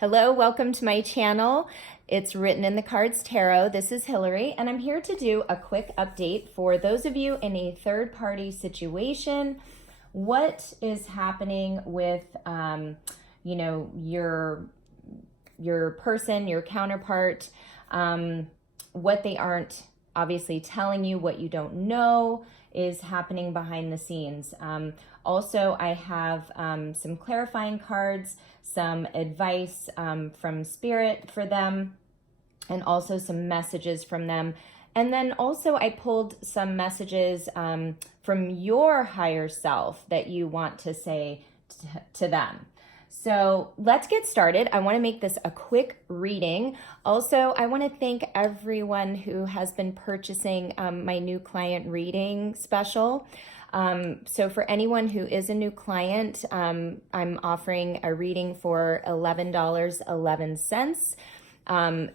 Hello, welcome to my channel. It's Written in the Cards Tarot. This is Hilary, and I'm here to do a quick update for those of you in a third-party situation. What is happening with, your person, your counterpart, what they aren't obviously telling you, what you don't know is happening behind the scenes. Also, I have some clarifying cards, some advice from Spirit for them, and also some messages from them. And then also I pulled some messages from your higher self that you want to say to them. So let's get started. I want to make this a quick reading. Also, I want to thank everyone who has been purchasing my new client reading special. So for anyone who is a new client, I'm offering a reading for $11.11.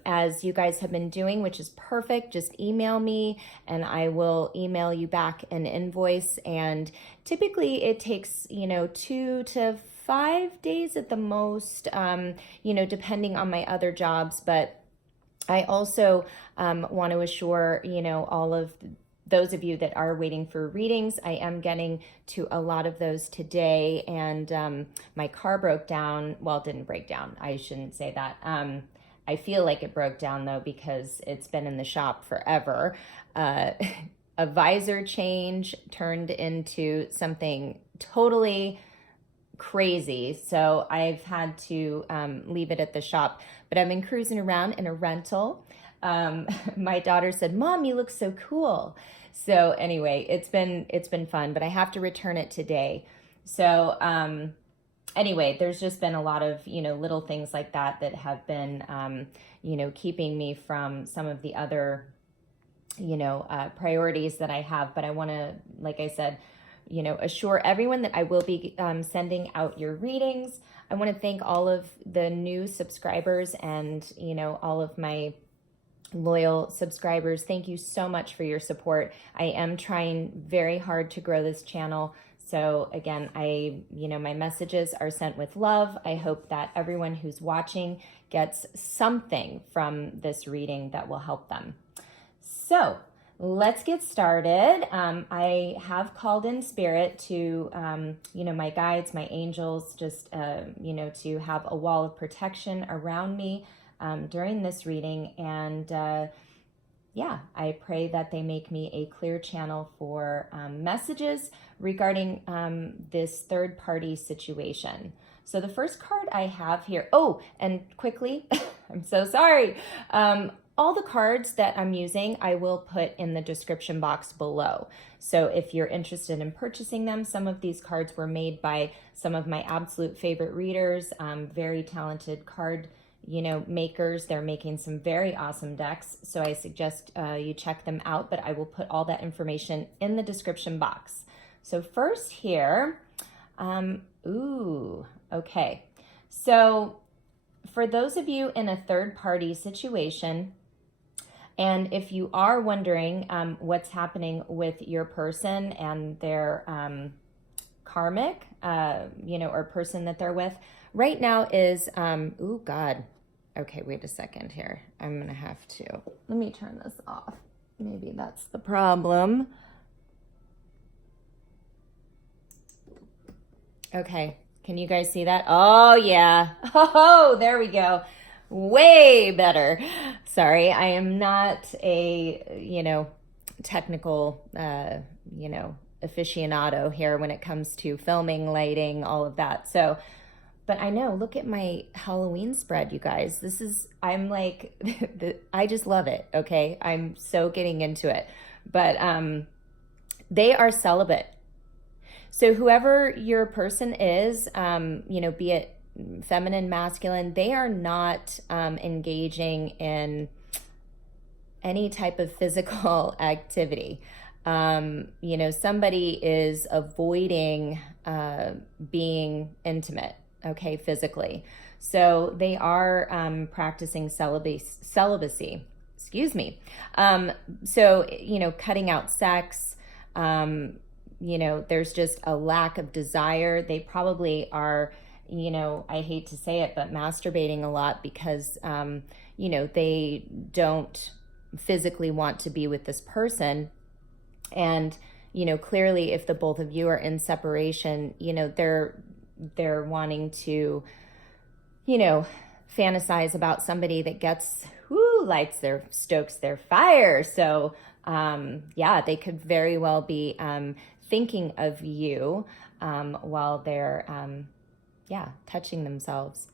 As you guys have been doing, which is perfect. Just email me and I will email you back an invoice. And typically it takes, 2 to 5 days at the most, depending on my other jobs. But I also want to assure, all of those of you that are waiting for readings, I am getting to a lot of those today. And my car broke down. Well, it didn't break down. I shouldn't say that. I feel like it broke down though, because it's been in the shop forever. A visor change turned into something totally crazy. So I've had to leave it at the shop, but I've been cruising around in a rental. My daughter said, "Mom, you look so cool." So anyway, it's been fun, but I have to return it today. So, anyway, there's just been a lot of, little things like that that have been, keeping me from some of the other, priorities that I have. But I want to, like I said, assure everyone that I will be sending out your readings. I want to thank all of the new subscribers and, all of my loyal subscribers. Thank you so much for your support. I am trying very hard to grow this channel. So again, my messages are sent with love. I hope that everyone who's watching gets something from this reading that will help them. So let's get started. I have called in Spirit to, my guides, my angels, just, to have a wall of protection around me during this reading. And I pray that they make me a clear channel for messages regarding this third-party situation. So the first card I have here, and quickly, I'm so sorry. All the cards that I'm using, I will put in the description box below. So if you're interested in purchasing them, some of these cards were made by some of my absolute favorite readers, very talented card makers. They're making some very awesome decks. So I suggest you check them out, but I will put all that information in the description box. So first here, okay. So for those of you in a third-party situation, and if you are wondering what's happening with your person and their karmic, or person that they're with, right now is, okay, wait a second here. I'm going to have to, let me turn this off. Maybe that's the problem. Okay, can you guys see that? Oh, yeah. Oh, there we go. Way better. Sorry, I am not a, technical, aficionado here when it comes to filming, lighting, all of that. So, but I know, look at my Halloween spread, you guys. I'm like, I just love it, okay? I'm so getting into it. But they are celibate. So whoever your person is, be it feminine, masculine, they are not engaging in any type of physical activity. Somebody is avoiding being intimate, okay, physically. So they are practicing celibacy, excuse me. So, cutting out sex, there's just a lack of desire. They probably are you know, I hate to say it, but masturbating a lot because, you know, they don't physically want to be with this person. And, you know, clearly if the both of you are in separation, you know, they're wanting to, you know, fantasize about somebody that gets, stokes their fire. So, yeah, they could very well be thinking of you while they're, touching themselves.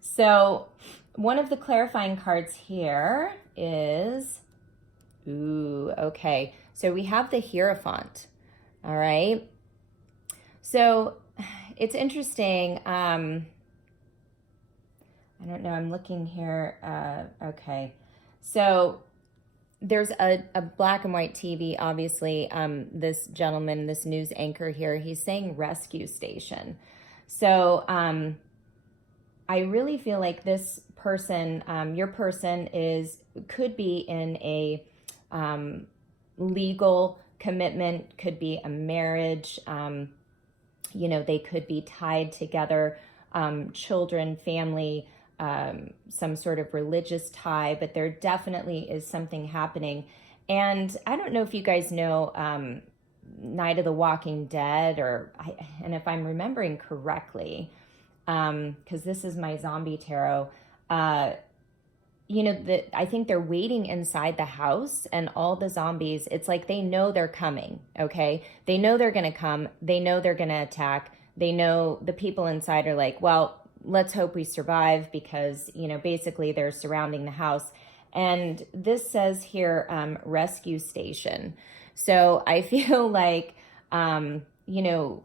So one of the clarifying cards here is, okay. So we have the Hierophant. All right. So it's interesting. I don't know. I'm looking here. Okay. So there's a black and white TV, obviously. This gentleman, this news anchor here, he's saying rescue station. So I really feel like this person, your person could be in a legal commitment, could be a marriage. You know, they could be tied together, children, family, some sort of religious tie, but there definitely is something happening. And I don't know if you guys know Night of the Walking Dead, and if I'm remembering correctly, because this is my zombie tarot, you know, I think they're waiting inside the house, and all the zombies, it's like they know they're coming, okay? They know they're going to come. They know they're going to attack. They know the people inside are like, well, let's hope we survive, because, you know, basically they're surrounding the house. And this says here, rescue station. So I feel like, you know,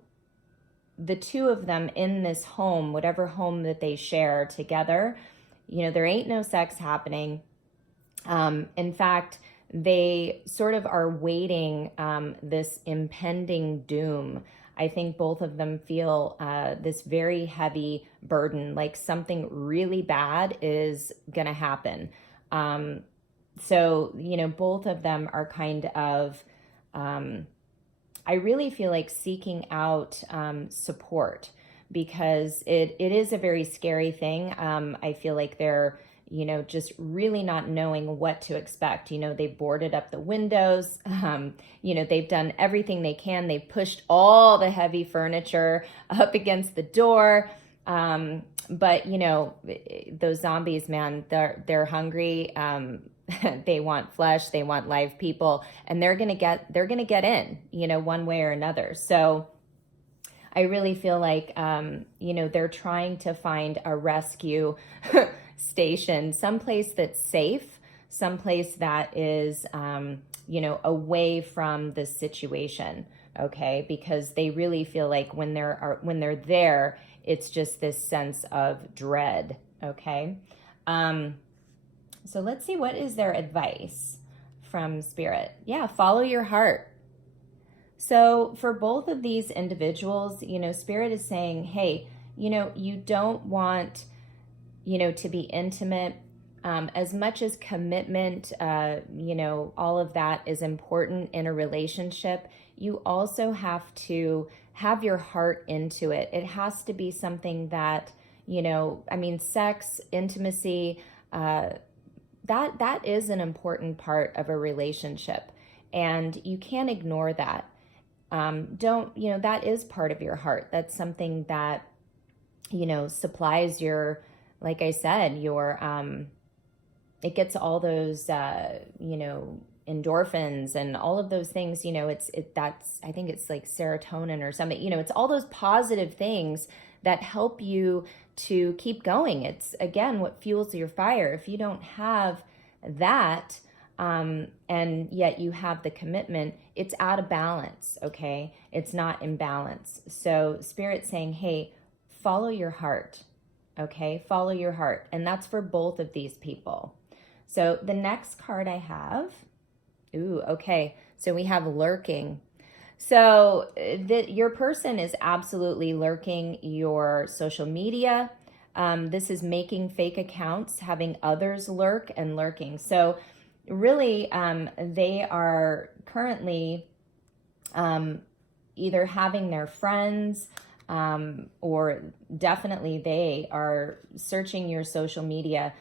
the two of them in this home, whatever home that they share together, you know, there ain't no sex happening. In fact, they sort of are waiting this impending doom. I think both of them feel this very heavy burden, like something really bad is going to happen. So, you know, both of them are kind of, I really feel like seeking out support, because it is a very scary thing. I feel like they're, you know, just really not knowing what to expect. You know, they've boarded up the windows. You know, they've done everything they can. They've pushed all the heavy furniture up against the door. But, you know, those zombies, man, they're hungry. They want flesh, they want live people, and they're going to get in, you know, one way or another. So I really feel like, you know, they're trying to find a rescue station, someplace that's safe, someplace that is, you know, away from the situation. Okay. Because they really feel like when they're there, it's just this sense of dread. Okay. So let's see, what is their advice from Spirit? Yeah, follow your heart. So for both of these individuals, you know, Spirit is saying, hey, you know, you don't want, you know, to be intimate. As much as commitment, you know, all of that is important in a relationship, you also have to have your heart into it. It has to be something that, you know, I mean, sex, intimacy, that is an important part of a relationship, and you can't ignore that. You know, that is part of your heart. That's something that, you know, supplies your, like I said, your, it gets all those, you know, endorphins and all of those things, you know, I think it's like serotonin or something, you know, it's all those positive things that help you to keep going. It's, again, what fuels your fire. If you don't have that, and yet you have the commitment, it's out of balance, okay? It's not in balance. So Spirit's saying, hey, follow your heart, okay? Follow your heart. And that's for both of these people. So the next card I have, okay. So we have lurking. So your person is absolutely lurking your social media. This is making fake accounts, having others lurk and lurking. So really, they are currently either having their friends or definitely they are searching your social media,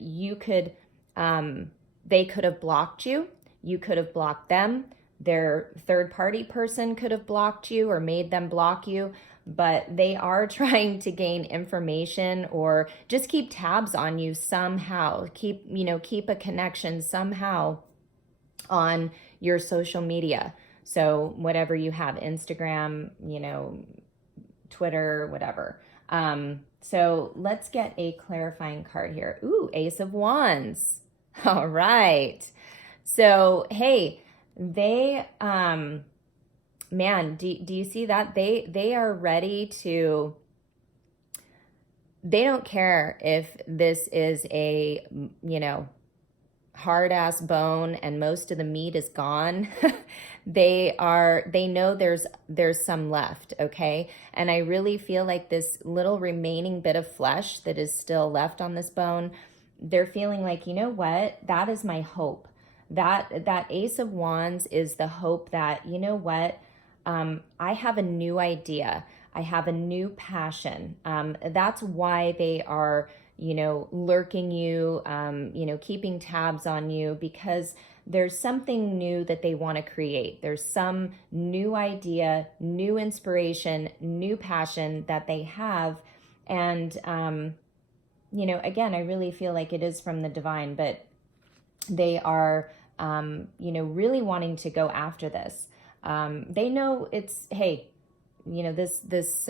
you could, they could have blocked you. You could have blocked them. Their third party person could have blocked you or made them block you, but they are trying to gain information or just keep tabs on you somehow. Keep a connection somehow on your social media. So whatever you have, Instagram, Twitter, whatever. So let's get a clarifying card here. Ooh, Ace of Wands. All right. So, hey, they, man, do you see that? They are ready to, they don't care if this is a, hard ass bone and most of the meat is gone. They know there's some left, okay? And I really feel like this little remaining bit of flesh that is still left on this bone, they're feeling like, you know what? That is my hope. That Ace of Wands is the hope that, you know what? I have a new idea. I have a new passion. That's why they are, lurking you, keeping tabs on you, because there's something new that they want to create. There's some new idea, new inspiration, new passion that they have. And, again, I really feel like it is from the divine, but they are, really wanting to go after this. They know it's, hey, this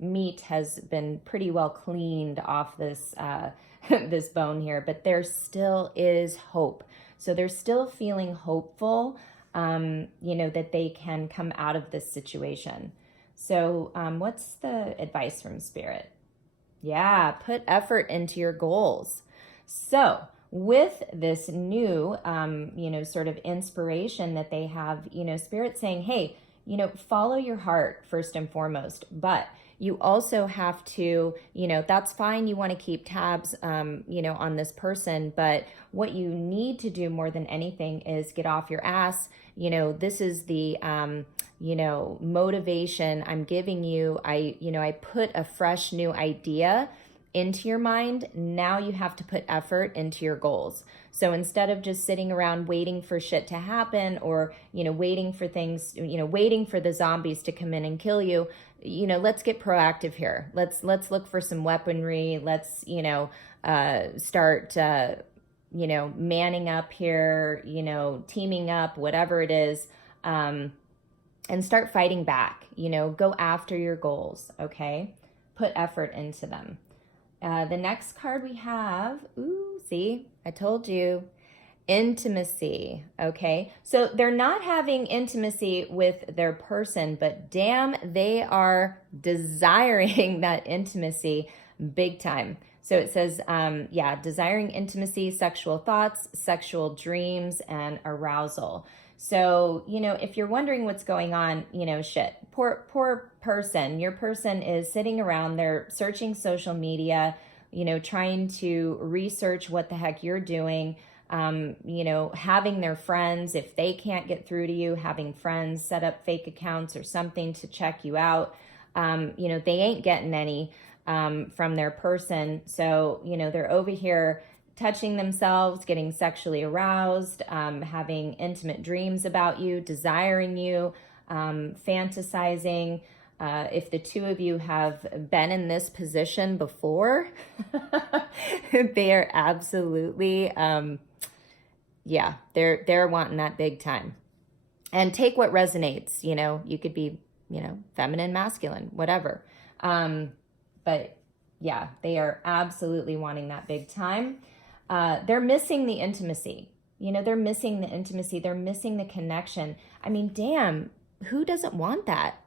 meat has been pretty well cleaned off this, this bone here, but there still is hope. So they're still feeling hopeful, that they can come out of this situation. So, what's the advice from Spirit? Yeah, put effort into your goals. So with this new, sort of inspiration that they have, Spirit saying, hey, follow your heart first and foremost, but you also have to, that's fine. You want to keep tabs, on this person, but what you need to do more than anything is get off your ass. This is the, motivation I'm giving you. I put a fresh new idea into your mind. Now you have to put effort into your goals. So instead of just sitting around waiting for shit to happen or, waiting for things, waiting for the zombies to come in and kill you, let's get proactive here. Let's look for some weaponry. Let's, start, manning up here, teaming up, whatever it is, and start fighting back, go after your goals. Okay. Put effort into them. The next card we have, see, I told you, intimacy, okay? So they're not having intimacy with their person, but damn, they are desiring that intimacy big time. So it says, desiring intimacy, sexual thoughts, sexual dreams, and arousal. So, if you're wondering what's going on, shit, poor person, your person is sitting around, they're searching social media, trying to research what the heck you're doing, having their friends, if they can't get through to you, having friends set up fake accounts or something to check you out. They ain't getting any from their person. So, they're over here touching themselves, getting sexually aroused, having intimate dreams about you, desiring you, fantasizing. If the two of you have been in this position before, they are absolutely, they're wanting that big time. And take what resonates, you could be, feminine, masculine, whatever. But yeah, they are absolutely wanting that big time. They're missing the intimacy. They're missing the intimacy. They're missing the connection. I mean, damn, who doesn't want that?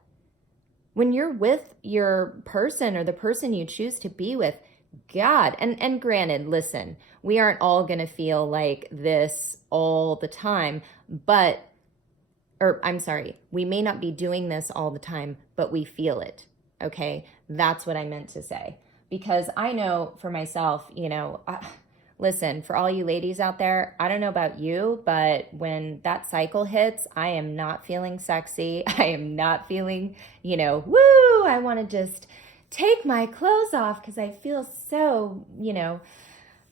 When you're with your person or the person you choose to be with, God, and granted, listen, we aren't all going to feel like this all the time, we may not be doing this all the time, but we feel it. Okay. That's what I meant to say, because I know for myself, listen, for all you ladies out there, I don't know about you, but when that cycle hits, I am not feeling sexy. I am not feeling, woo, I want to just take my clothes off because I feel so,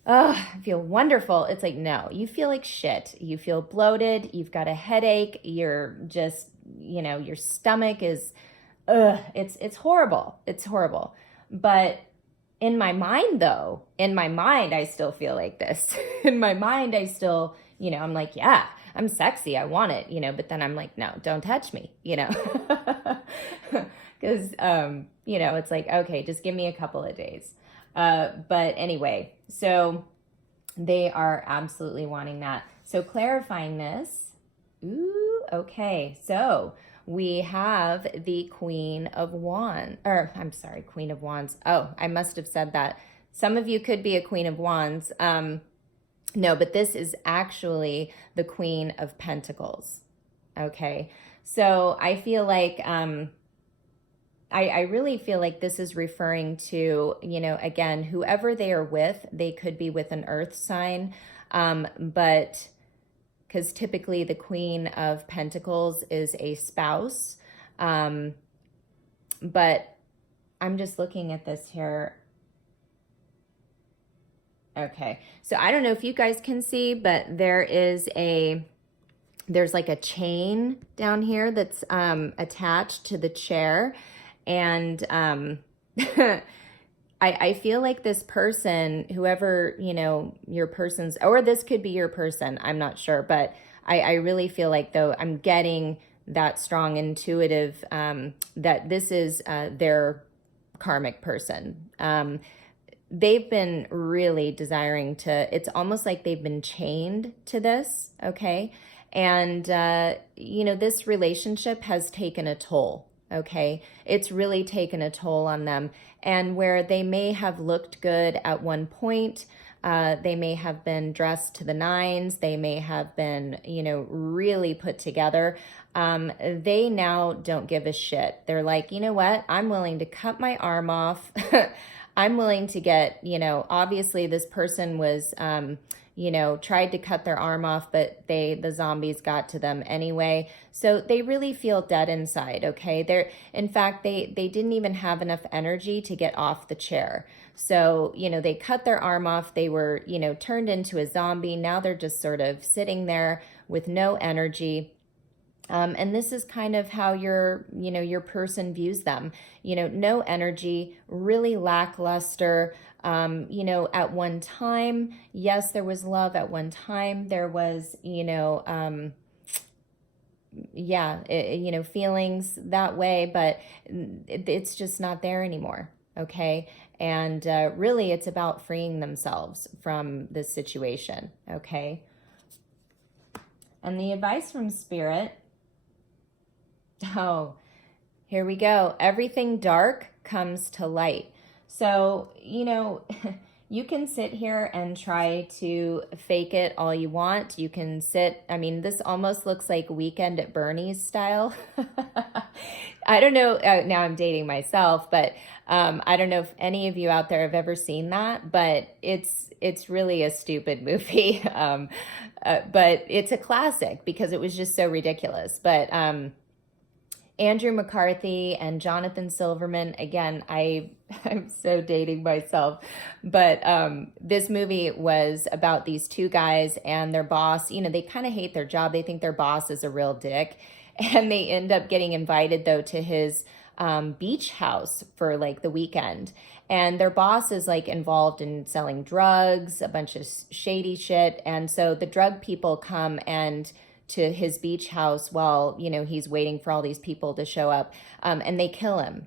I feel wonderful. It's like, no, you feel like shit. You feel bloated. You've got a headache. You're just, your stomach is, it's horrible. It's horrible. But in my mind, I still feel like this. In my mind, I still, I'm like, yeah, I'm sexy. I want it, but then I'm like, no, don't touch me, because, it's like, okay, just give me a couple of days. But anyway, so they are absolutely wanting that. So clarifying this, okay. So we have the Queen of Wands. Oh, I must have said that. Some of you could be a Queen of Wands. No, but this is actually the Queen of Pentacles. Okay. So I feel like, I really feel like this is referring to, again, whoever they are with, they could be with an earth sign, but because typically the Queen of Pentacles is a spouse, but I'm just looking at this here. Okay, so I don't know if you guys can see, but there's like a chain down here that's attached to the chair. And I feel like this person, whoever, your person's, or this could be your person, I'm not sure, but I really feel like, though, I'm getting that strong intuitive, that this is their karmic person. They've been really desiring to, it's almost like they've been chained to this, okay? And, this relationship has taken a toll. Okay, it's really taken a toll on them. And where they may have looked good at one point, they may have been dressed to the nines, they may have been, really put together. They now don't give a shit. They're like, you know what? I'm willing to cut my arm off. I'm willing to get, obviously this person was, tried to cut their arm off, but the zombies got to them anyway. So they really feel dead inside, okay? In fact, they didn't even have enough energy to get off the chair. So, they cut their arm off. They were, turned into a zombie. Now they're just sort of sitting there with no energy. And this is kind of how your person views them. No energy, really lackluster. At one time, yes, there was love. At one time, there was, feelings that way, but it's just not there anymore. Okay. And really, it's about freeing themselves from this situation. Okay. And the advice from Spirit. Oh, here we go. Everything dark comes to light. So, you can sit here and try to fake it all you want. You can this almost looks like Weekend at Bernie's style. I don't know, now I'm dating myself, but I don't know if any of you out there have ever seen that, but it's really a stupid movie. But it's a classic because it was just so ridiculous. But Andrew McCarthy and Jonathan Silverman, again, I'm so dating myself, but this movie was about these two guys and their boss. They kind of hate their job. They think their boss is a real dick, and they end up getting invited, though, to his beach house for like the weekend. And their boss is like involved in selling drugs, a bunch of shady shit. And so the drug people come to his beach house while, he's waiting for all these people to show up, and they kill him.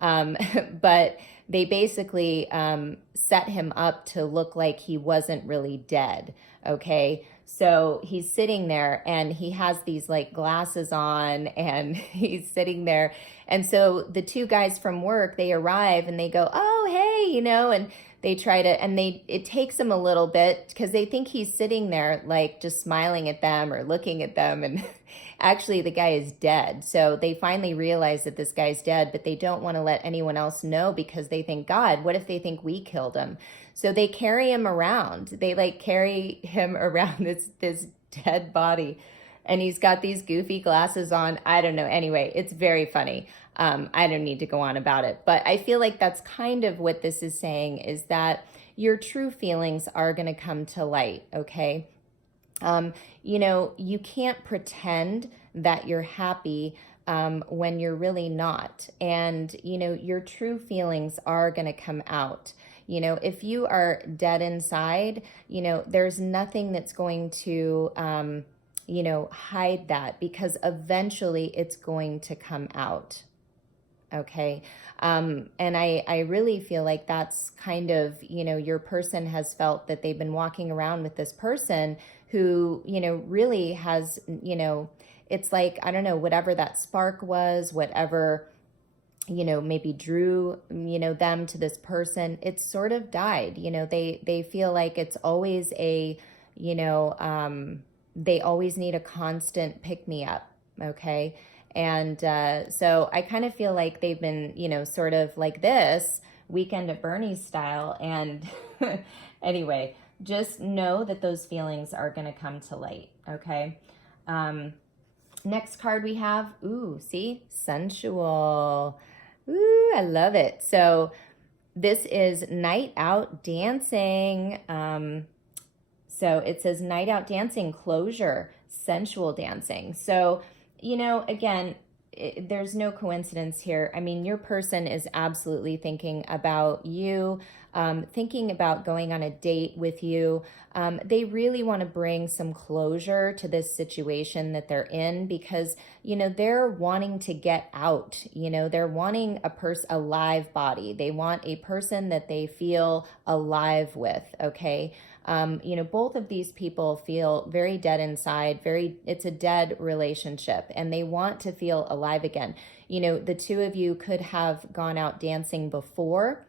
But they basically set him up to look like he wasn't really dead, okay? So he's sitting there and he has these like glasses on and he's sitting there. And so the two guys from work, they arrive and they go, oh, hey, and they try to, and it takes them a little bit because they think he's sitting there like just smiling at them or looking at them. And actually the guy is dead. So they finally realize that this guy's dead, but they don't want to let anyone else know because they think, God, what if they think we killed him? So they carry him around. They like carry him around this dead body. And he's got these goofy glasses on. I don't know. Anyway, it's very funny. I don't need to go on about it. But I feel like that's kind of what this is saying, is that your true feelings are going to come to light, okay? You know, you can't pretend that you're happy when you're really not. And, you know, your true feelings are going to come out. You know, if you are dead inside, you know, there's nothing that's going to, you know, hide that, because eventually it's going to come out. Okay. And I really feel like that's kind of, you know, your person has felt that they've been walking around with this person who, you know, really has, you know, it's like, I don't know, whatever that spark was, whatever, you know, maybe drew, you know, them to this person, it's sort of died. You know, they feel like it's always a, you know, they always need a constant pick me up. Okay. And so I kind of feel like they've been, you know, sort of like this Weekend at Bernie's style. And anyway, just know that those feelings are going to come to light. Okay. Next card we have, ooh, see, sensual. Ooh, I love it. So this is night out dancing. So it says night out dancing, closure, sensual dancing. So, you know, again, there's no coincidence here. I mean, your person is absolutely thinking about you, thinking about going on a date with you. They really want to bring some closure to this situation that they're in, because, you know, they're wanting to get out. You know, they're wanting a live body. They want a person that they feel alive with, okay? You know, both of these people feel very dead inside, it's a dead relationship, and they want to feel alive again. You know, the two of you could have gone out dancing before,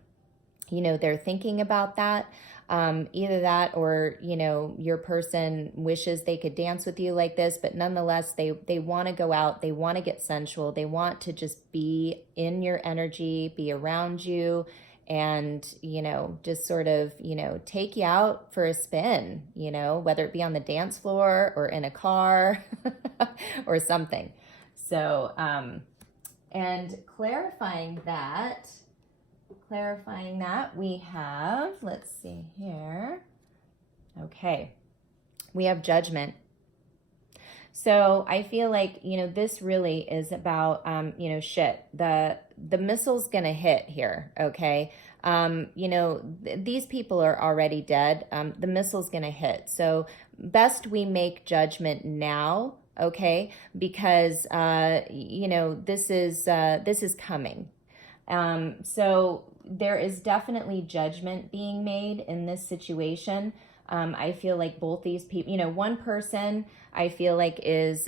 you know, they're thinking about that. Either that, or, you know, your person wishes they could dance with you like this, but nonetheless, they want to go out, they want to get sensual, they want to just be in your energy, be around you, and, you know, just sort of, you know, take you out for a spin, you know, whether it be on the dance floor or in a car or something. So, and clarifying that, we have, let's see here. Okay. We have judgment. So I feel like, you know, this really is about, you know, shit, the missile's going to hit here. Okay. You know, these people are already dead. The missile's going to hit. So best we make judgment now. Okay. Because, you know, this is coming. So there is definitely judgment being made in this situation. I feel like both these people, you know, one person I feel like is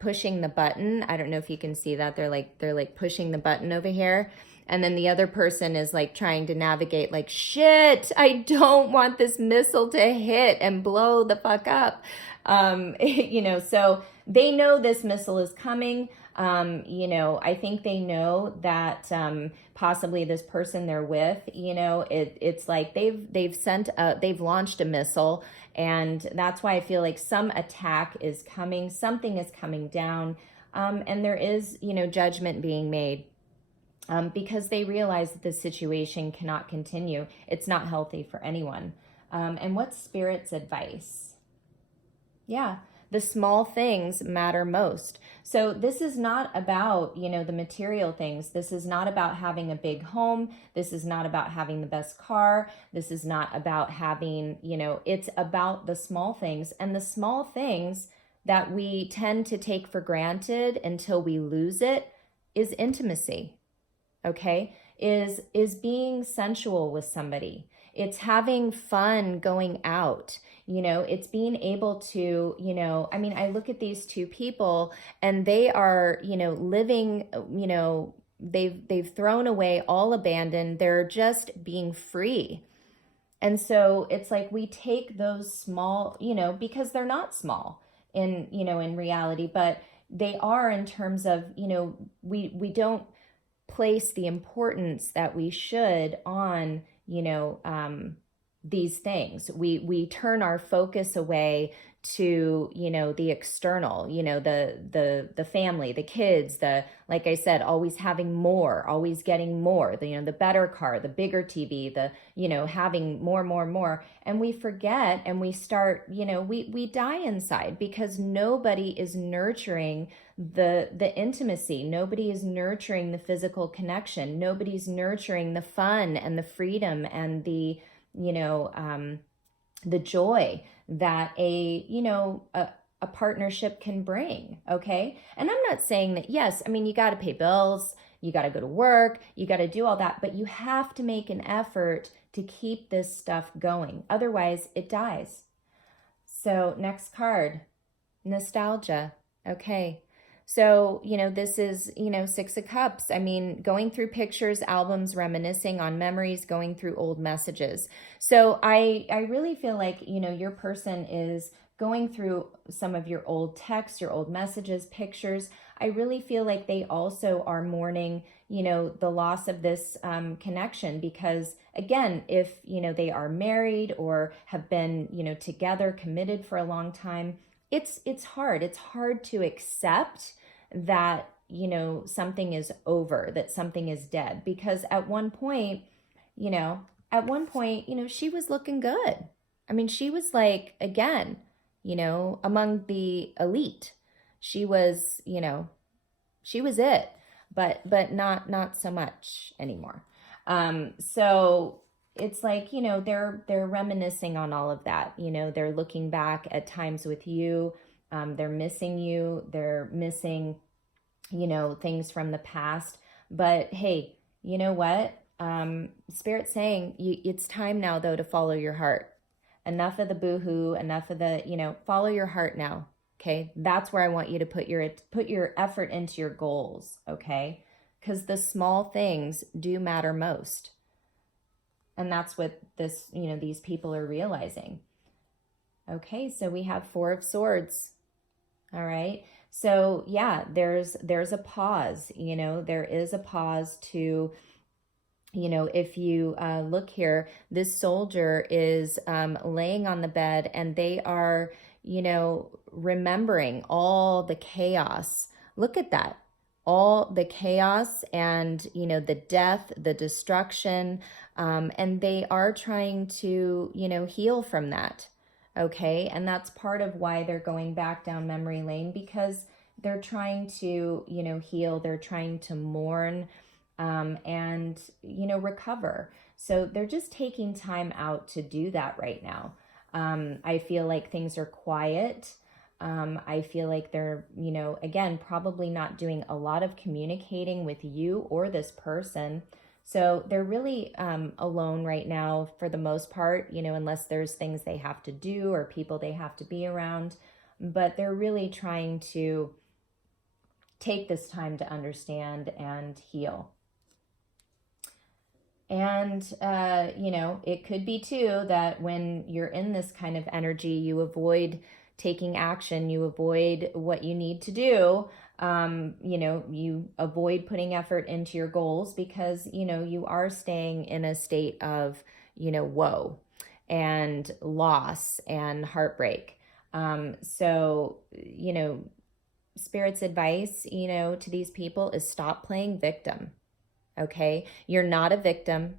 pushing the button. I don't know if you can see that. They're like pushing the button over here. And then the other person is like trying to navigate, like, shit, I don't want this missile to hit and blow the fuck up. You know, so they know this missile is coming. You know, I think they know that possibly this person they're with, you know, it's like they've launched a missile, and that's why I feel like some attack is coming, something is coming down, and there is, you know, judgment being made. Because they realize that this situation cannot continue. It's not healthy for anyone. And what's Spirit's advice? Yeah, the small things matter most. So this is not about, you know, the material things. This is not about having a big home. This is not about having the best car. This is not about having, you know, it's about the small things. And the small things that we tend to take for granted until we lose it is intimacy. Okay, is being sensual with somebody. It's having fun going out. You know, it's being able to, you know, I mean, I look at these two people and they are, you know, living, you know, they've thrown away all abandon. They're just being free. And so it's like we take those small, you know, because they're not small in, you know, in reality, but they are in terms of, you know, we don't place the importance that we should on, you know, these things. We turn our focus away to, you know, the external, you know, the family, the kids, the, like I said, always having more, always getting more, the, you know, the better car, the bigger TV, the, you know, having more. And we forget, and we start, you know, we die inside because nobody is nurturing the intimacy. Nobody is nurturing the physical connection. Nobody's nurturing the fun and the freedom and the, you know, the joy that a partnership can bring. Okay. And I'm not saying that, yes, I mean, you got to pay bills, you got to go to work, you got to do all that, but you have to make an effort to keep this stuff going. Otherwise it dies. So next card, nostalgia. Okay. So, you know, this is, you know, Six of Cups. I mean, going through pictures, albums, reminiscing on memories, going through old messages. So I really feel like, you know, your person is going through some of your old texts, your old messages, pictures. I really feel like they also are mourning, you know, the loss of this connection, because again, if, you know, they are married or have been, you know, together, committed for a long time, it's hard. It's hard to accept that, you know, something is over, that something is dead, because at one point, you know, she was looking good. I mean, she was like, again, you know, among the elite. She was, you know, she was it, but not so much anymore. So it's like, you know, they're reminiscing on all of that. You know, they're looking back at times with you. They're missing you. They're missing, you know, things from the past. But hey, you know what? Spirit's saying it's time now, though, to follow your heart. Enough of the boohoo, enough of the, you know, follow your heart now. Okay. That's where I want you to put your effort into your goals. Okay. Because the small things do matter most. And that's what this, you know, these people are realizing. Okay, so we have Four of Swords. All right. So yeah, there's a pause, you know, there is a pause to, you know, if you look here, this soldier is laying on the bed, and they are, you know, remembering all the chaos. Look at that. All the chaos and, you know, the death, the destruction, and they are trying to, you know, heal from that. Okay. And that's part of why they're going back down memory lane, because they're trying to, you know, heal. They're trying to mourn, and, you know, recover. So they're just taking time out to do that right now. I feel like things are quiet. I feel like they're, you know, again, probably not doing a lot of communicating with you or this person. So they're really alone right now for the most part, you know, unless there's things they have to do or people they have to be around. But they're really trying to take this time to understand and heal. And, you know, it could be too that when you're in this kind of energy, you avoid taking action, you avoid what you need to do. You know, you avoid putting effort into your goals because, you know, you are staying in a state of, you know, woe and loss and heartbreak. So, you know, Spirit's advice, you know, to these people is stop playing victim. Okay. You're not a victim.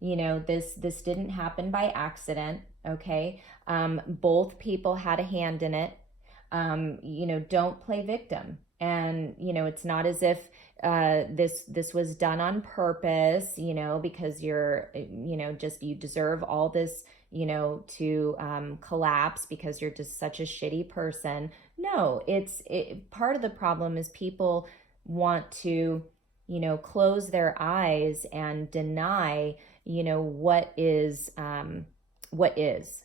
You know, this didn't happen by accident. Okay. Both people had a hand in it. You know, don't play victim. And, you know, it's not as if this was done on purpose, you know, because you're, you know, just, you deserve all this, you know, to collapse because you're just such a shitty person. No, part of the problem is people want to, you know, close their eyes and deny, you know, what is,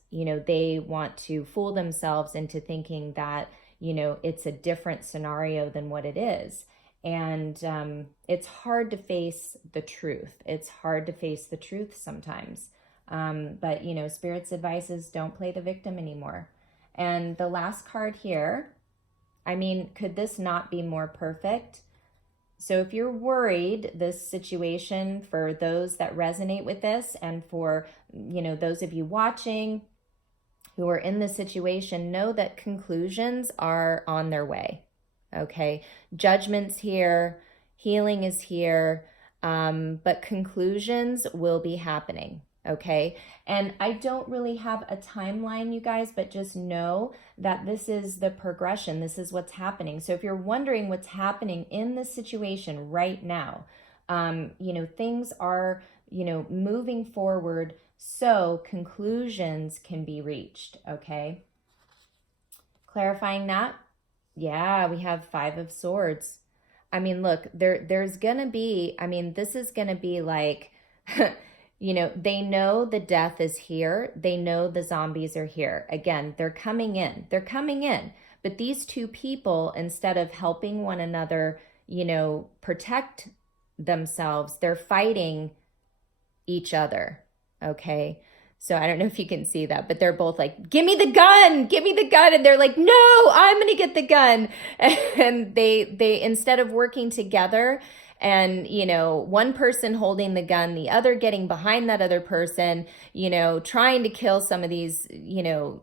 you know, they want to fool themselves into thinking that, you know, it's a different scenario than what it is. And it's hard to face the truth. It's hard to face the truth sometimes. But, you know, Spirit's advice is don't play the victim anymore. And the last card here, I mean, could this not be more perfect? So if you're worried, this situation, for those that resonate with this, and for, those of you watching who are in this situation, know that conclusions are on their way. Okay. Judgment's here. Healing is here. But conclusions will be happening. Okay. And I don't really have a timeline, you guys, but just know that this is the progression. This is what's happening. So if you're wondering what's happening in this situation right now, things are, moving forward, so conclusions can be reached. Okay. Clarifying that. Yeah, we have 5 of Swords. I mean, look, there's going to be, this is going to be like, they know the death is here. They know the zombies are here. Again, they're coming in. They're coming in. But these two people, instead of helping one another, protect themselves, they're fighting each other. Okay. So I don't know if you can see that, but they're both like, give me the gun, give me the gun. And they're like, no, I'm going to get the gun. And they, instead of working together and, one person holding the gun, the other getting behind that other person, trying to kill some of these,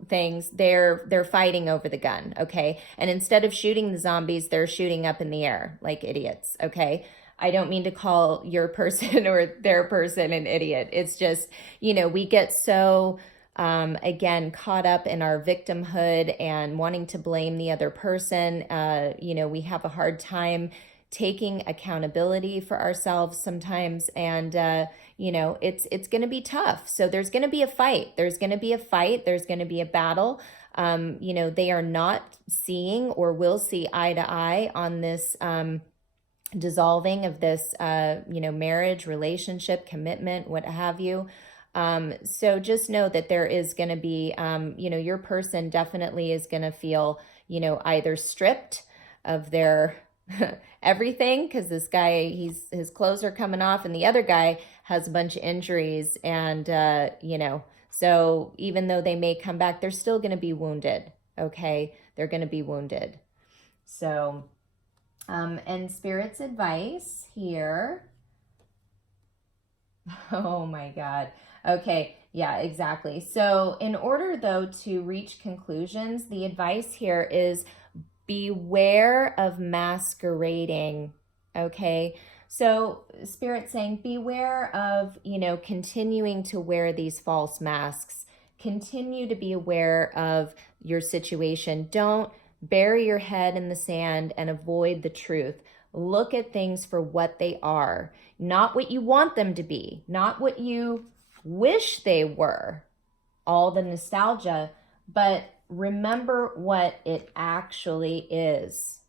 things, they're fighting over the gun. Okay. And instead of shooting the zombies, they're shooting up in the air like idiots. Okay. I don't mean to call your person or their person an idiot. It's just, we get so, again, caught up in our victimhood and wanting to blame the other person. We have a hard time taking accountability for ourselves sometimes. And, it's going to be tough. So there's going to be a fight. There's going to be a fight. There's going to be a battle. They are not seeing or will see eye to eye on this, dissolving of this, marriage, relationship, commitment, what have you. So just know that there is going to be, your person definitely is going to feel, either stripped of their everything, because this guy, his clothes are coming off, and the other guy has a bunch of injuries. And, so even though they may come back, they're still going to be wounded. Okay. They're going to be wounded. So, and Spirit's advice here. Oh my God. Okay. Yeah, exactly. So in order though to reach conclusions, the advice here is beware of masquerading. Okay. So Spirit's saying beware of, continuing to wear these false masks. Continue to be aware of your situation. Don't bury your head in the sand and avoid the truth. Look at things for what they are, not what you want them to be, not what you wish they were, all the nostalgia, but remember what it actually is.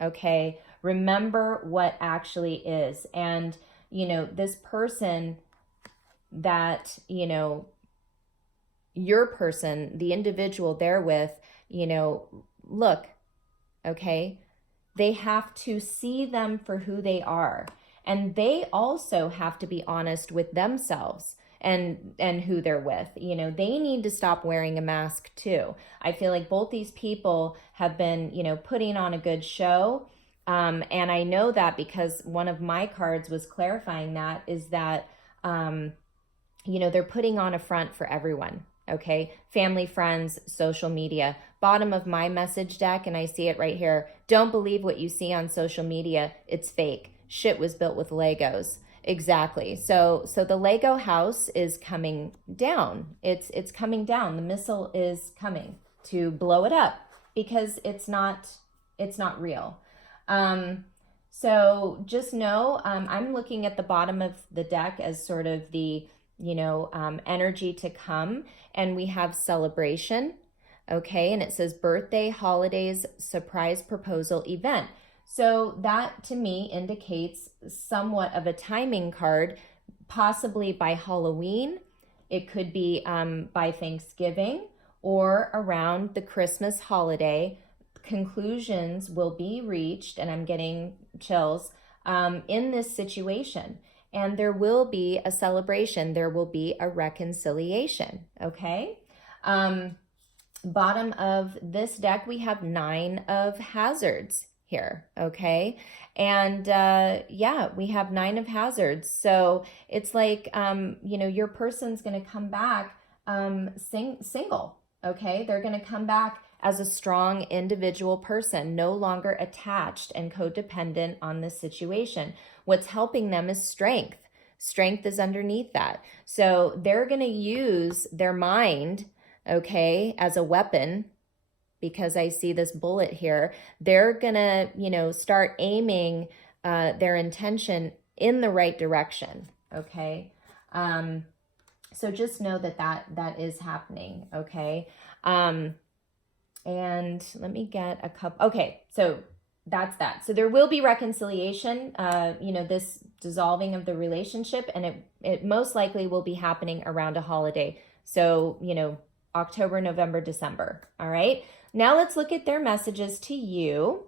Okay? Remember what actually is. And, this person that, your person, the individual they're with, look, okay, they have to see them for who they are. And they also have to be honest with themselves and who they're with. They need to stop wearing a mask too. I feel like both these people have been, putting on a good show. And I know that because one of my cards was clarifying that, is that, they're putting on a front for everyone. Okay. Family, friends, social media. Bottom of my message deck, and I see it right here. Don't believe what you see on social media. It's fake. Shit was built with Legos. Exactly. So the Lego house is coming down. It's coming down. The missile is coming to blow it up because it's not real. So just know, I'm looking at the bottom of the deck as sort of the, energy to come, and we have celebration. Okay. And it says birthday, holidays, surprise proposal, event. So that to me indicates somewhat of a timing card, possibly by Halloween. It could be by Thanksgiving or around the Christmas holiday. Conclusions will be reached, and I'm getting chills, in this situation. And there will be a celebration. There will be a reconciliation. Okay. Bottom of this deck, we have 9 of hazards here, okay? And yeah, we have 9 of hazards. So it's like, you know, your person's going to come back single, okay? They're going to come back as a strong individual person, no longer attached and codependent on this situation. What's helping them is strength. Strength is underneath that. So they're going to use their mind, okay, as a weapon, because I see this bullet here. They're gonna, you know, start aiming their intention in the right direction, okay? So just know that that is happening, okay? And let me get a couple, okay, so that's that. So there will be reconciliation, you know, this dissolving of the relationship, and it most likely will be happening around a holiday. So, you know, October, November, December. All right. Now let's look at their messages to you.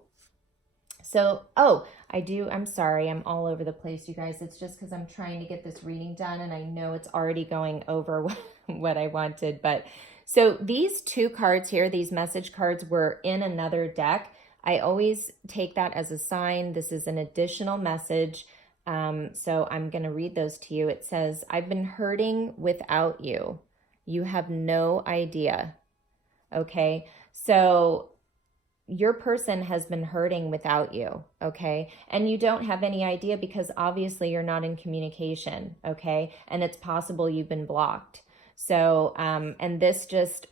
So, oh, I'm sorry. I'm all over the place, you guys. It's just because I'm trying to get this reading done and I know it's already going over what I wanted. But so these 2 cards here, these message cards, were in another deck. I always take that as a sign. This is an additional message. So I'm going to read those to you. It says, I've been hurting without you. You have no idea, okay? So your person has been hurting without you, okay? And you don't have any idea because obviously you're not in communication, okay? And it's possible you've been blocked. So, and this just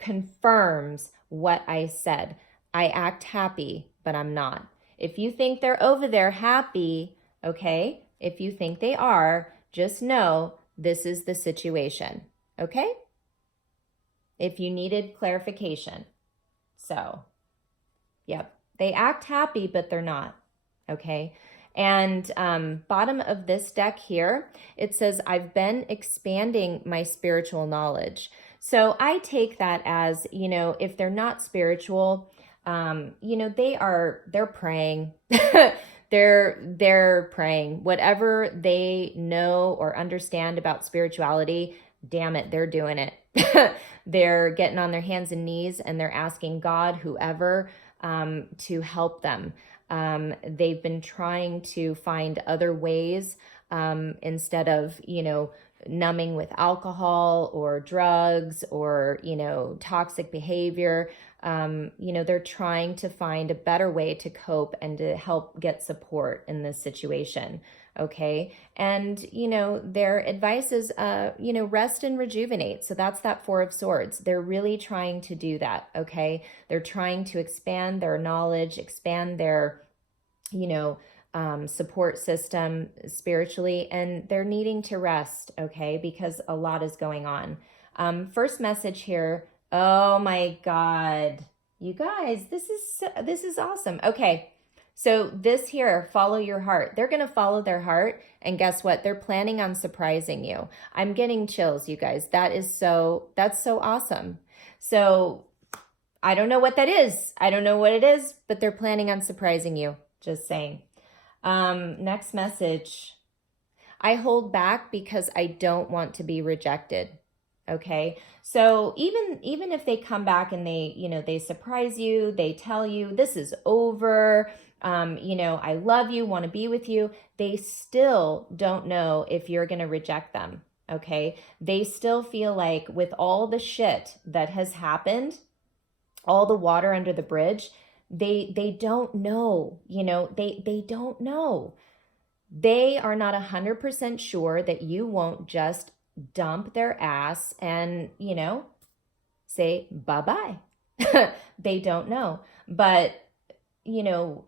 confirms what I said. I act happy, but I'm not. If you think they're over there happy, okay? If you think they are, just know this is the situation. Okay? If you needed clarification. So, yep. They act happy, but they're not. Okay? And bottom of this deck here, it says, I've been expanding my spiritual knowledge. So I take that as, you know, if they're not spiritual, you know, they're praying. They're praying. Whatever they know or understand about spirituality, damn it, they're doing it. They're getting on their hands and knees and they're asking God, whoever, to help them. They've been trying to find other ways instead of, you know, numbing with alcohol or drugs or, you know, toxic behavior. You know, they're trying to find a better way to cope and to help get support in this situation. Okay. And, you know, their advice is, you know, rest and rejuvenate. So that's that 4 of Swords. They're really trying to do that. Okay. They're trying to expand their knowledge, expand their, you know, support system spiritually, and they're needing to rest. Okay. Because a lot is going on. First message here. Oh my God, you guys, this is awesome. Okay. So this here, follow your heart. They're going to follow their heart. And guess what? They're planning on surprising you. I'm getting chills, you guys. That's so awesome. So I don't know what that is. I don't know what it is, but they're planning on surprising you. Just saying. Next message. I hold back because I don't want to be rejected. Okay. So even if they come back and they, you know, they surprise you, they tell you this is over, you know, I love you, want to be with you, they still don't know if you're going to reject them. Okay. They still feel like with all the shit that has happened, all the water under the bridge, they don't know, you know, they don't know. They are not 100% sure that you won't just dump their ass and, you know, say bye-bye. They don't know. But, you know,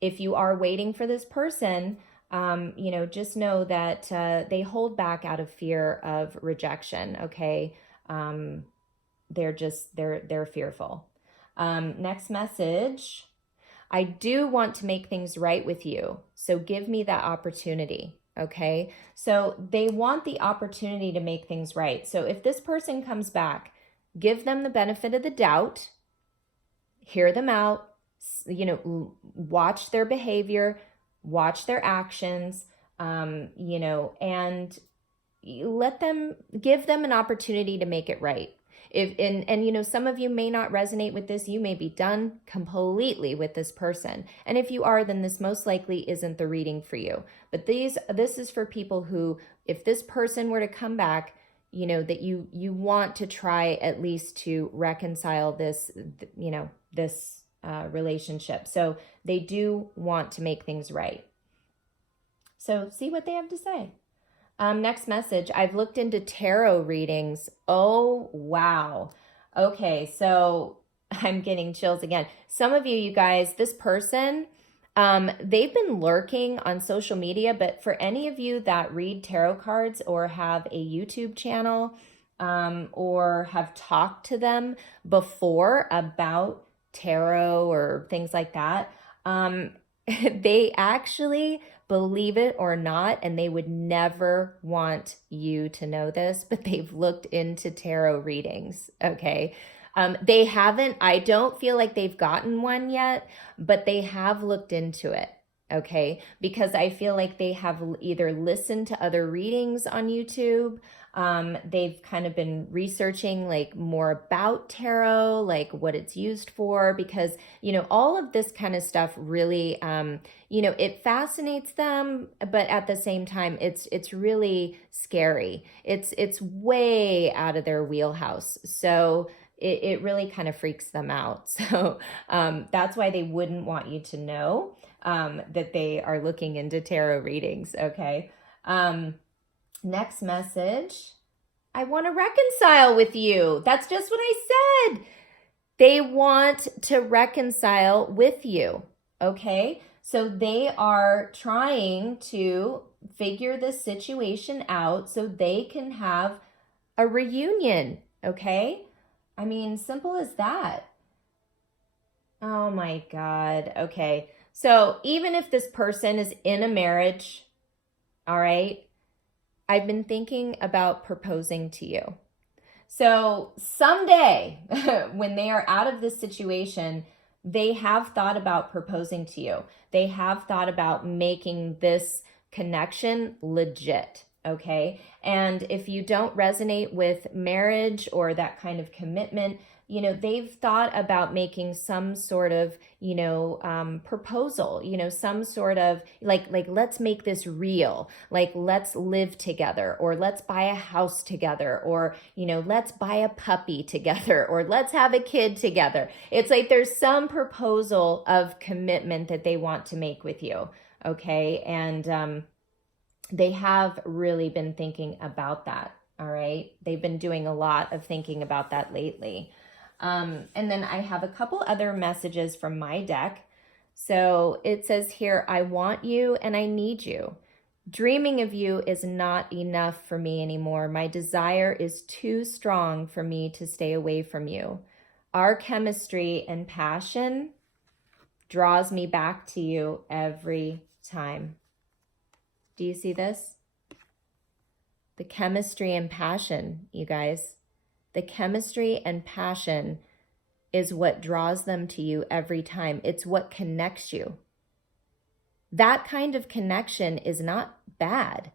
if you are waiting for this person, you know, just know that they hold back out of fear of rejection. Okay. They're fearful. Next message. I do want to make things right with you. So give me that opportunity. Okay. So they want the opportunity to make things right. So if this person comes back, give them the benefit of the doubt, hear them out, you know, watch their behavior, watch their actions, you know, and give them an opportunity to make it right. And some of you may not resonate with this. You may be done completely with this person. And if you are, then this most likely isn't the reading for you. But this is for people who, if this person were to come back, that you want to try at least to reconcile this, this relationship. So they do want to make things right. So see what they have to say. Next message. I've looked into tarot readings. Oh, wow. Okay, so I'm getting chills again. Some of you guys, this person, they've been lurking on social media, but for any of you that read tarot cards or have a YouTube channel, or have talked to them before about tarot or things like that, they actually, believe it or not, and they would never want you to know this, but they've looked into tarot readings, okay? They haven't, I don't feel like they've gotten one yet, but they have looked into it, okay? Because I feel like they have either listened to other readings on YouTube, they've kind of been researching like more about tarot, like what it's used for, because, all of this kind of stuff really, it fascinates them, but at the same time, it's really scary. It's way out of their wheelhouse. So it really kind of freaks them out. So that's why they wouldn't want you to know that they are looking into tarot readings, okay? Next message. I want to reconcile with you. That's just what I said. They want to reconcile with you, okay? So they are trying to figure this situation out so they can have a reunion, okay? I mean, simple as that. Oh my God. Okay. So even if this person is in a marriage, all right, I've been thinking about proposing to you. So someday when they are out of this situation, they have thought about proposing to you. They have thought about making this connection legit. Okay. And if you don't resonate with marriage or that kind of commitment, they've thought about making some sort of, proposal, some sort of like, let's make this real, like, let's live together, or let's buy a house together, or, let's buy a puppy together, or let's have a kid together. It's like there's some proposal of commitment that they want to make with you. Okay. And, they have really been thinking about that, all right? They've been doing a lot of thinking about that lately. And then I have a couple other messages from my deck. So it says here, I want you and I need you. Dreaming of you is not enough for me anymore. My desire is too strong for me to stay away from you. Our chemistry and passion draws me back to you every time. Do you see this? The chemistry and passion, you guys. The chemistry and passion is what draws them to you every time. It's what connects you. That kind of connection is not bad.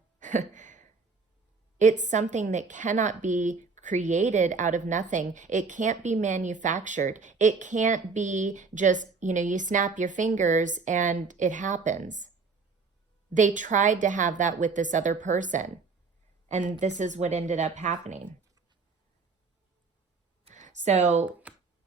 It's something that cannot be created out of nothing. It can't be manufactured. It can't be just, you snap your fingers and it happens. They tried to have that with this other person, and this is what ended up happening. So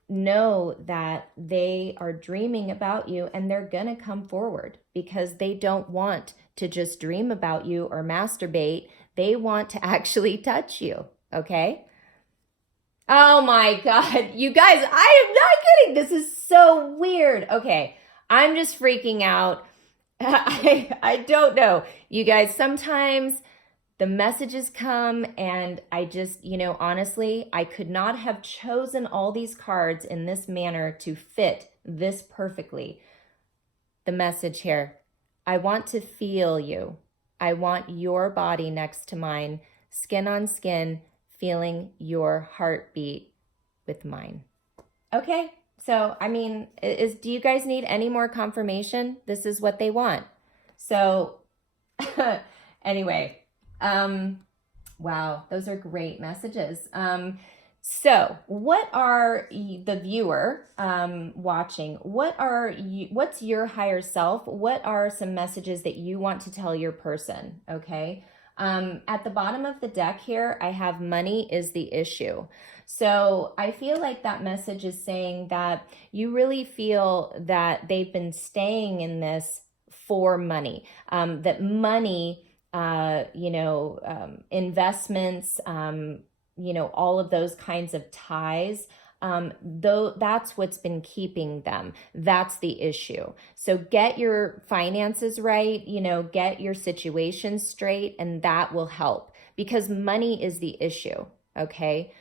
know that they are dreaming about you and they're going to come forward because they don't want to just dream about you or masturbate. They want to actually touch you, okay? Oh my God, you guys, I am not kidding. This is so weird. Okay, I'm just freaking out. I don't know. You guys, sometimes the messages come and I just, honestly, I could not have chosen all these cards in this manner to fit this perfectly. The message here, I want to feel you. I want your body next to mine, skin on skin, feeling your heartbeat with mine. Okay. So, do you guys need any more confirmation? This is what they want. So, anyway, wow, those are great messages. So, what are the viewer watching? What's your higher self? What are some messages that you want to tell your person? Okay. At the bottom of the deck here, I have money is the issue. So I feel like that message is saying that you really feel that they've been staying in this for money, that money, investments, all of those kinds of ties, though that's what's been keeping them. That's the issue. So get your finances right, get your situation straight, and that will help, because money is the issue, okay?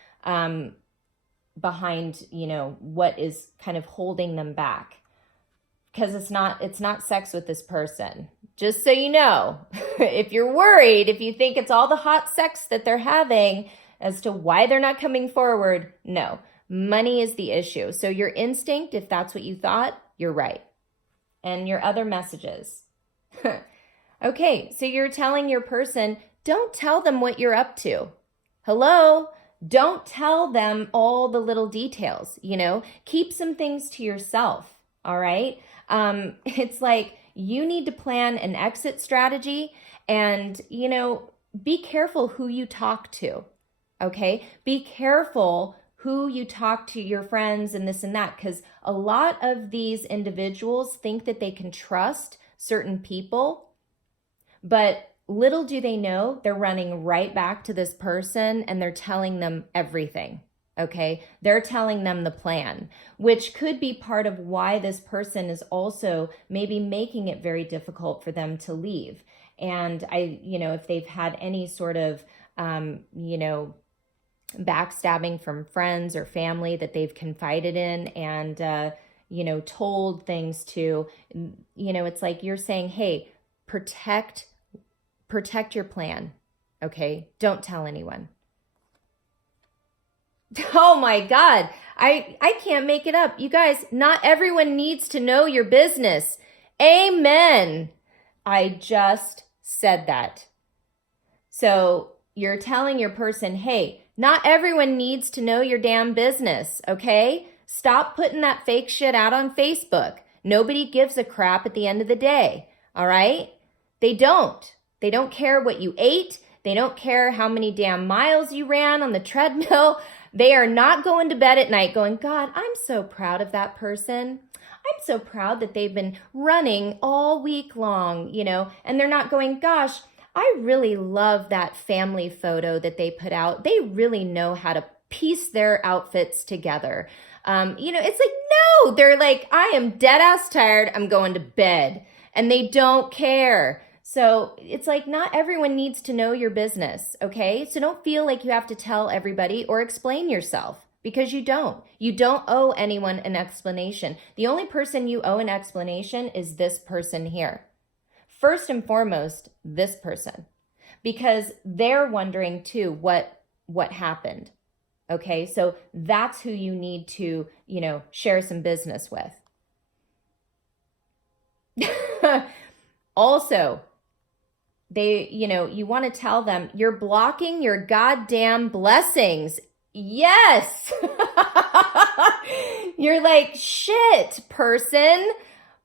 Behind, what is kind of holding them back. Because it's not sex with this person. Just so you know, if you're worried, if you think it's all the hot sex that they're having as to why they're not coming forward, no, money is the issue. So your instinct, if that's what you thought, you're right. And your other messages. Okay, so you're telling your person, don't tell them what you're up to. Hello? Don't tell them all the little details, keep some things to yourself, all right? It's like you need to plan an exit strategy and, be careful who you talk to, okay? Be careful who you talk to, your friends and this and that, because a lot of these individuals think that they can trust certain people, but little do they know, they're running right back to this person and they're telling them everything, okay? They're telling them the plan, which could be part of why this person is also maybe making it very difficult for them to leave. And if they've had any sort of, backstabbing from friends or family that they've confided in and, told things to, it's like you're saying, hey, protect your plan, okay? Don't tell anyone. Oh my God, I can't make it up. You guys, not everyone needs to know your business. Amen. I just said that. So you're telling your person, hey, not everyone needs to know your damn business, okay? Stop putting that fake shit out on Facebook. Nobody gives a crap at the end of the day, all right? They don't. They don't care what you ate. They don't care how many damn miles you ran on the treadmill. They are not going to bed at night going, God, I'm so proud of that person. I'm so proud that they've been running all week long, and they're not going, gosh, I really love that family photo that they put out. They really know how to piece their outfits together. It's like, no, they're like, I am dead ass tired. I'm going to bed. And they don't care. So it's like not everyone needs to know your business, okay? So don't feel like you have to tell everybody or explain yourself, because you don't. You don't owe anyone an explanation. The only person you owe an explanation is this person here. First and foremost, this person, because they're wondering too what happened, okay? So that's who you need to, share some business with. Also, you want to tell them you're blocking your goddamn blessings. Yes. You're like, shit, person,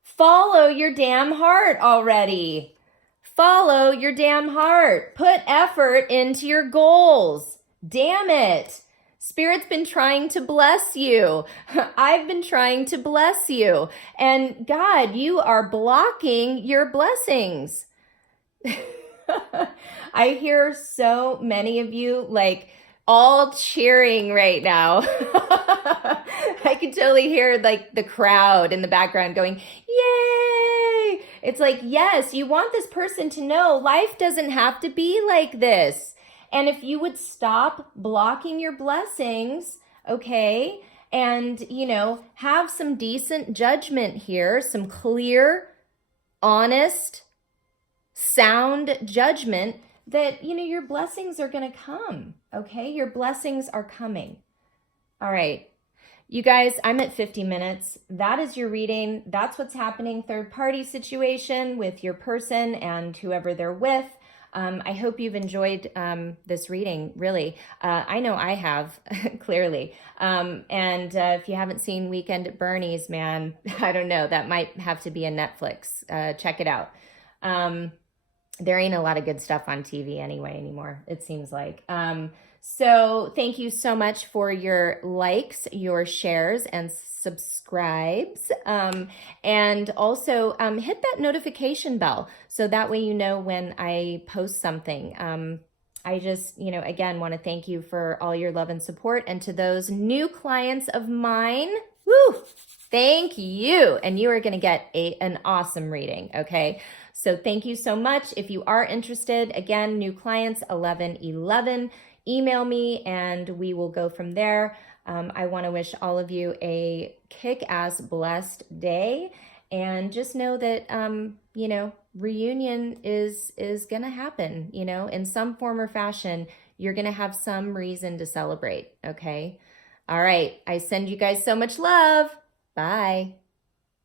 follow your damn heart already. Follow your damn heart. Put effort into your goals. Damn it. Spirit's been trying to bless you. I've been trying to bless you. And God, you are blocking your blessings. I hear so many of you like all cheering right now. I can totally hear like the crowd in the background going, yay! It's like, yes, you want this person to know life doesn't have to be like this. And if you would stop blocking your blessings, okay, and, have some decent judgment here, some clear, honest, sound judgment that, your blessings are going to come, okay? Your blessings are coming. All right. You guys, I'm at 50 minutes. That is your reading. That's what's happening. Third party situation with your person and whoever they're with. I hope you've enjoyed this reading, really. I know I have, clearly. And if you haven't seen Weekend at Bernie's, man, I don't know, that might have to be a Netflix. Check it out. There ain't a lot of good stuff on TV anymore, it seems like. So thank you so much for your likes, your shares, and subscribes. And also hit that notification bell so that way you know when I post something. I just, again, want to thank you for all your love and support. And to those new clients of mine, woo, thank you. And you are going to get an awesome reading, okay? So thank you so much. If you are interested, again, new clients, 1111, email me and we will go from there. I want to wish all of you a kick-ass blessed day, and just know that, reunion is going to happen, in some form or fashion. You're going to have some reason to celebrate, okay? All right. I send you guys so much love. Bye.